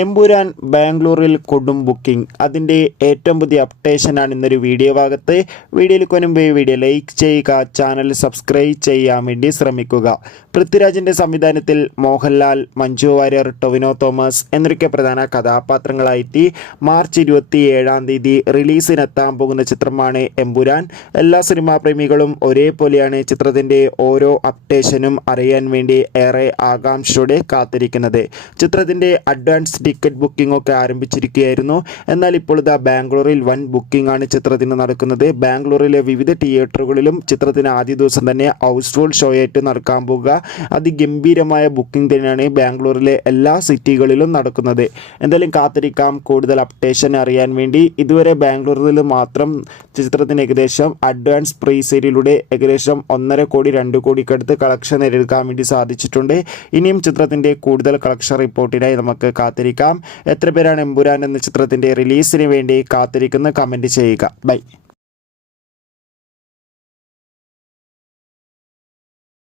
എമ്പുരാൻ ബാംഗ്ലൂരിൽ കൊടും ബുക്കിംഗ്. അതിൻ്റെ ഏറ്റവും പുതിയ അപ്ഡേഷനാണ് ഇന്നൊരു വീഡിയോ ഭാഗത്ത്. വീഡിയോയിൽ കൊനുമ്പ് വീഡിയോ ലൈക്ക് ചെയ്യുക, ചാനൽ സബ്സ്ക്രൈബ് ചെയ്യാൻ വേണ്ടി ശ്രമിക്കുക. പൃഥ്വിരാജിൻ്റെ സംവിധാനത്തിൽ മോഹൻലാൽ, മഞ്ജു വാര്യർ, ടൊവിനോ തോമസ് എന്നൊക്കെ പ്രധാന കഥാപാത്രങ്ങളായിട്ട് മാർച്ച് 27 റിലീസിനെത്താൻ പോകുന്ന ചിത്രമാണ് എമ്പുരാൻ. എല്ലാ സിനിമാ പ്രേമികളും ഒരേപോലെയാണ് ചിത്രത്തിൻ്റെ ഓരോ അപ്ഡേഷനും അറിയാൻ വേണ്ടി ഏറെ ആകാംക്ഷയോടെ കാത്തിരിക്കുന്നത്. ചിത്രത്തിൻ്റെ അഡ്വാൻസ് ടിക്കറ്റ് ബുക്കിംഗ് ഒക്കെ ആരംഭിച്ചിരിക്കുകയായിരുന്നു. എന്നാൽ ഇപ്പോൾ ഇതാ ബാംഗ്ലൂരിൽ വൻ ബുക്കിംഗ് ആണ് ചിത്രത്തിന് നടക്കുന്നത്. ബാംഗ്ലൂരിലെ വിവിധ തിയേറ്ററുകളിലും ചിത്രത്തിന് ആദ്യ ദിവസം തന്നെ ഹൗസ്ഫുൾ ഷോ ആയിട്ട് നടക്കാൻ പോകുക. അതിഗംഭീരമായ ബുക്കിംഗ് തന്നെയാണ് ബാംഗ്ലൂരിലെ എല്ലാ സിറ്റികളിലും നടക്കുന്നത്. എന്തായാലും കാത്തിരിക്കാം കൂടുതൽ അപ്ഡേഷൻ അറിയാൻ വേണ്ടി. ഇതുവരെ ബാംഗ്ലൂരിൽ മാത്രം ചിത്രത്തിന് ഏകദേശം അഡ്വാൻസ് പ്രീ സെയിലിലൂടെ ഏകദേശം 1.5 കോടി 2 കോടിക്കടുത്ത് കളക്ഷൻ നേടിയെടുക്കാൻ വേണ്ടി സാധിച്ചിട്ടുണ്ട്. ഇനിയും ചിത്രത്തിൻ്റെ കൂടുതൽ കളക്ഷൻ റിപ്പോർട്ടിനായി നമുക്ക് കാത്തിരിക്കാം. എത്ര പേരാണ് എമ്പുരാൻ എന്ന ചിത്രത്തിൻ്റെ റിലീസിന് വേണ്ടി കാത്തിരിക്കുന്നത്? കമൻറ്റ് ചെയ്യുക. ബൈ.